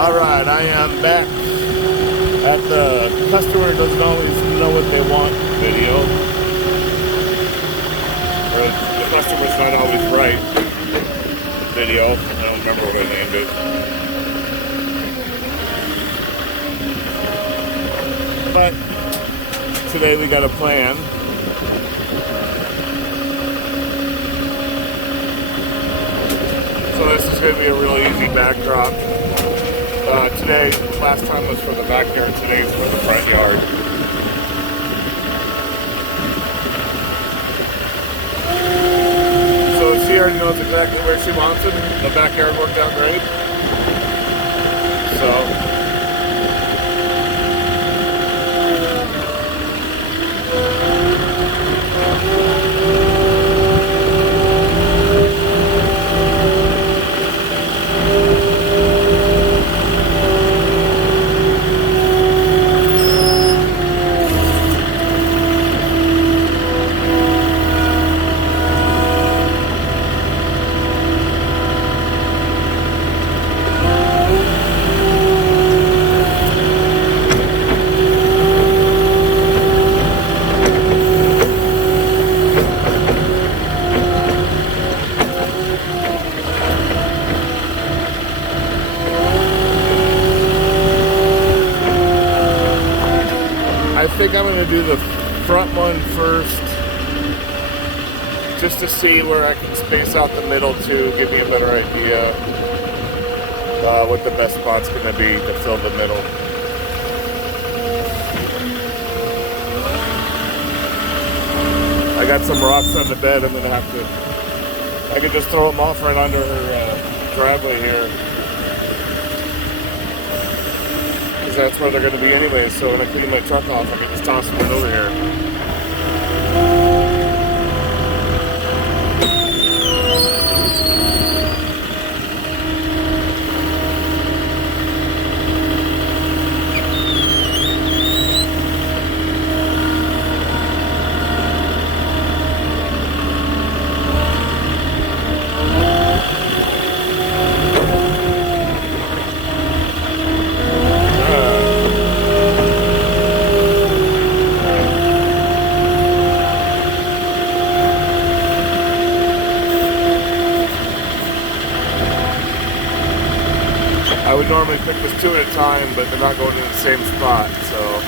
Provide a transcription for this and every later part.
Alright, I am back at the customer doesn't always know what they want video. Or the customer's not always right video. I don't remember what I named it. But today we got a plan. So this is going to be a really easy backdrop. Today, last time was for the backyard, today is for the front yard. So she already knows exactly where she wants it. The backyard worked out great. So I think I'm going to do the front one first, just to see where I can space out the middle to give me a better idea what the best spot's going to be to fill the middle. I got some rocks on the bed. I'm going to have to, I could just throw them off right under her driveway here. That's where they're going to be anyway, so when I clean my truck off, I can just toss them over here. I would normally pick this two at a time, but they're not going in the same spot, so.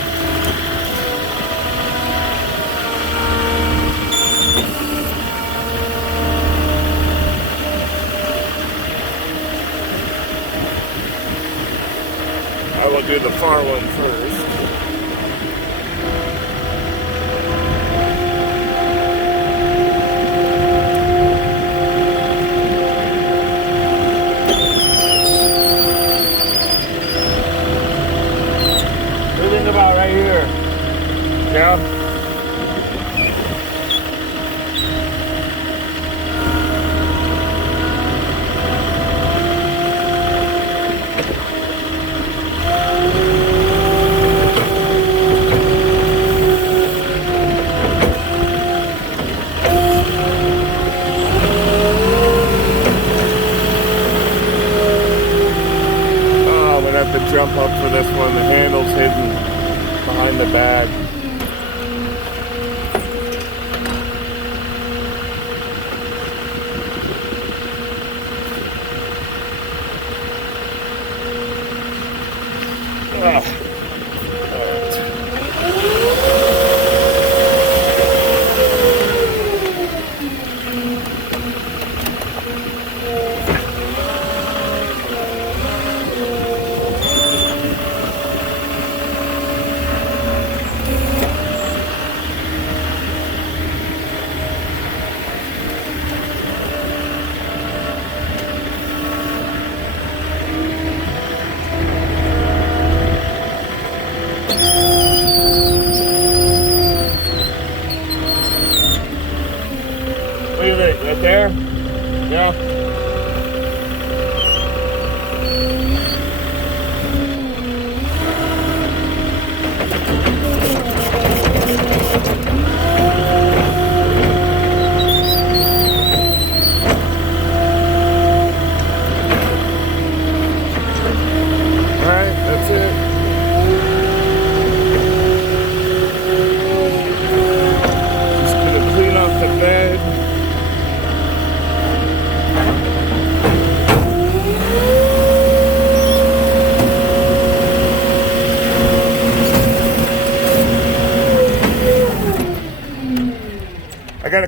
I will do the far one first. About right here. Yeah. Oh, I'm gonna have to jump up for this one. The handle's hidden behind the bag.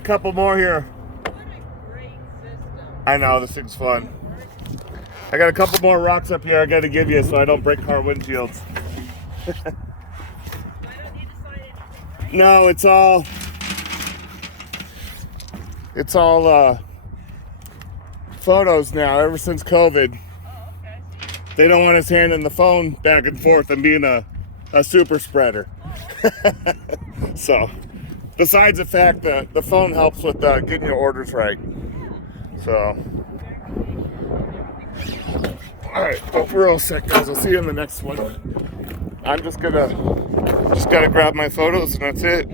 couple more here. What a great system. I know, this thing's fun. I got a couple more rocks up here I got to give you so I don't break car windshields. I don't need to sign anything, right? No, it's all photos now ever since COVID. Oh, okay. They don't want us handing the phone back and forth and being a super spreader. So, besides the fact that the phone helps with getting your orders right. So, alright, but we're all set, guys. I'll see you in the next one. I'm just gotta grab my photos and that's it.